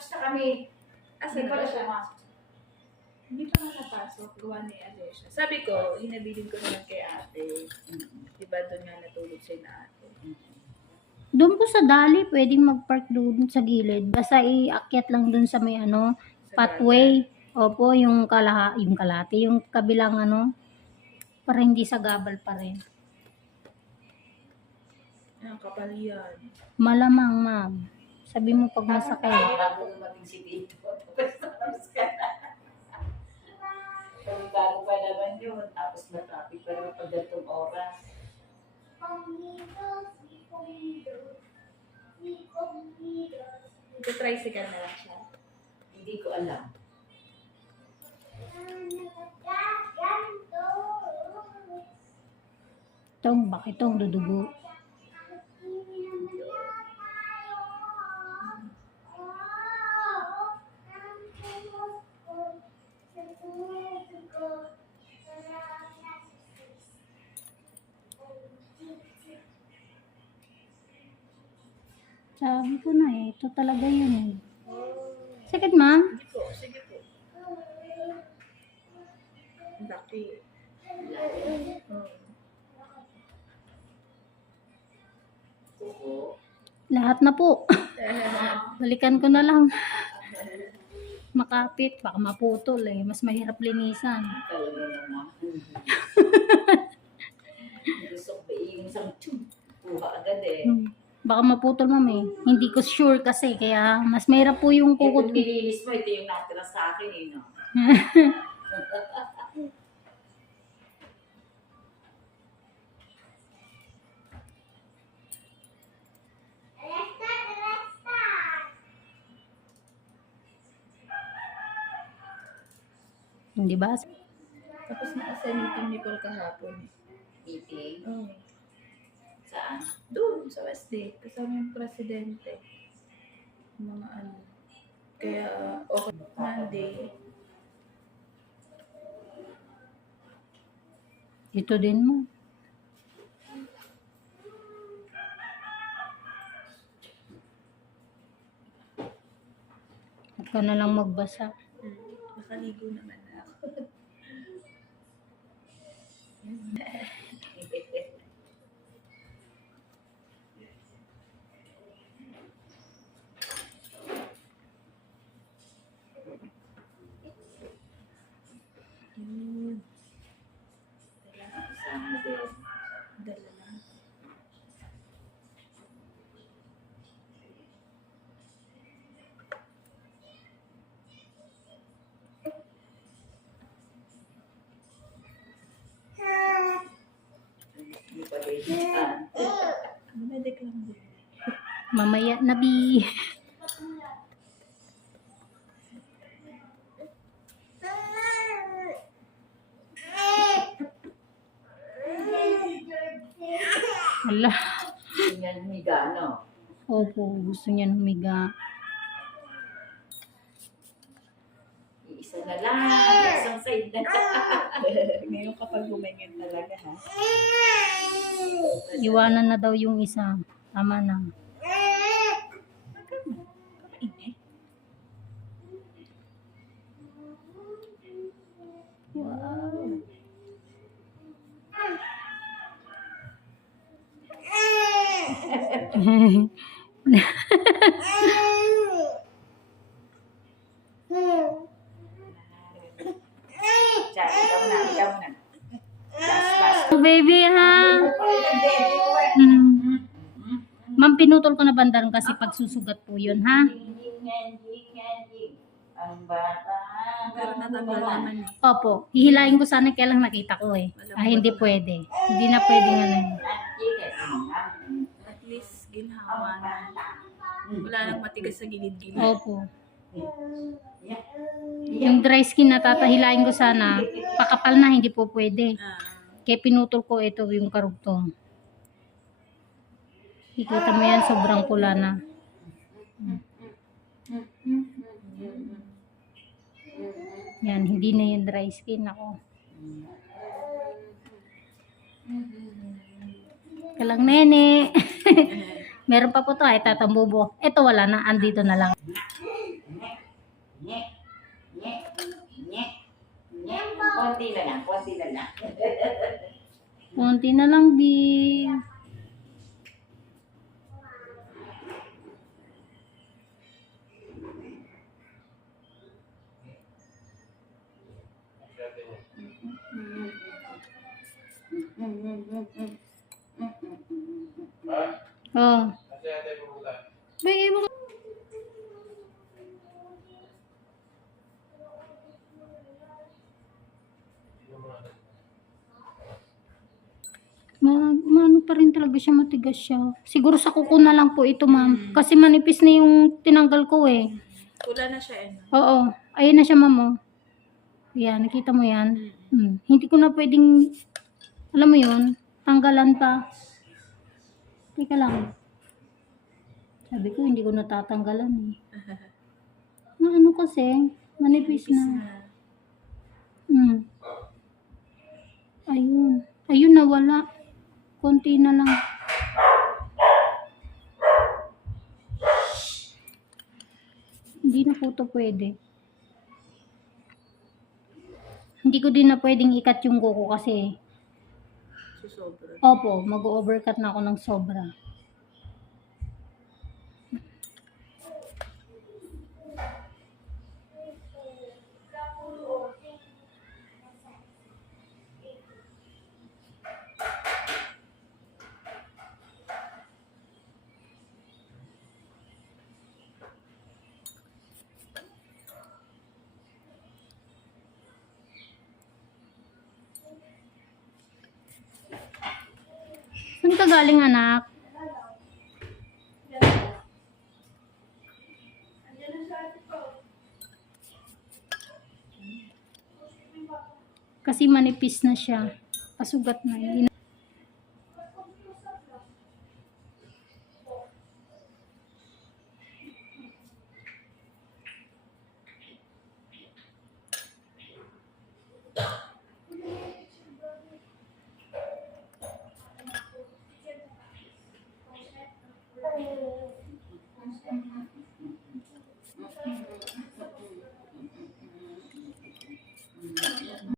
tapos na kami. Asa Hindi na pala ba siya? pumasok. Hindi pa nga napasok. Gawa ni Alessia. Sabi ko, hinabilin ko naman kay ate. Diba doon nga natulog siya na ate. Doon po sa Dali, pwedeng mag-park doon sa gilid. Basta iakyat lang doon sa may Sa pathway. Opo, yung kalahati, yung kabilang para hindi sa gabal pa rin. Ayan, kapal yan. Malamang, ma'am. Sabi mo pag masakit. Bago dumating si Tito. Tapos ka na. Bago pa naman yun. Tapos na-traffic pa naman pag datong oras. Tricycle na lang siya. Hindi ko alam. Bakit itong dudugo? Sabi ko na ito talaga yun eh. Sakit, ma'am? Sige po, sige po. Laki. Oo. Lahat na po. Balikan ko na lang. Makapit, baka maputol eh. Mas mahirap linisan. Talaga naman. Gusto ko ba yung isang tube? Kuha agad eh. Baka maputol, ma'am eh. Hindi ko sure kasi, kaya mas mahirap po yung Kung kukot ko. nililis mo, ito yung natira sa akin eh, no? Hindi ba? Tapos naka-send meeting ni Paul kahapon. Meeting. Oh. Saan? Doon, sa Westgate. Kasama yung presidente. Mga ano. Kaya, okay. Monday. Ito din mo. Huwag ka na lang magbasa. Nakaligo naman ako. Yun. Kasama din. Dala na. Hindi pa rin dyan. Medic lang din. Mamaya na, Bi. Wala. Tingnan higa, no? Opo, gusto niya humiga. Isa na lang. Isang side na. Ngayon kapag gumingin talaga ha. Iwanan na daw yung isa. Tama na. Kainit. Wow. Diyan, ikaw na, ikaw na. Last, last. Baby, ha? Ma'am, pinutol ko na bandaran kasi pagsusugat po yun, ha? Ang bata. Pero natanggal naman eh. Opo, hihilain ko sana kaya lang nakita ko eh. Hindi pwede. Hindi na pwede nga na. At least ginhawa na. Wala nang matigas sa gilid-gilid. Opo. Yung dry skin na tatahilain ko sana, pakapal na, hindi po pwede. Kaya pinutol ko ito yung karugtong. Ikita mo yan, sobrang pula na. Yan, hindi na yung dry skin ako. Kalang nene. Meron pa po to ay tatambubo. Ito wala na, andito na lang. Nye. Nye. Nye. Nye. Konti na lang, konti na lang. Konti na lang, B. Oh. Ba, ibang... Maano pa rin talaga siya, matigas siya. Siguro sa kuko na lang po ito, ma'am. Kasi manipis na yung tinanggal ko eh. Wala na siya eh. Oo. Ayun na siya, ma'am. Oh. Yan, nakita mo yan? Hindi ko na pwedeng, alam mo yun, tanggalan pa. Teka lang. Sabi ko, hindi ko natatanggalan eh. Ano kasi, manipis na. Ayun. Ayun, nawala. Konti na lang. Hindi na po ito pwede. Hindi ko din na pwedeng ikat yung kuko kasi. Susobra. Opo, mag-overcut na ako ng sobra. Saan ka galing, anak? Kasi manipis na siya. Pasugat na. Hindi na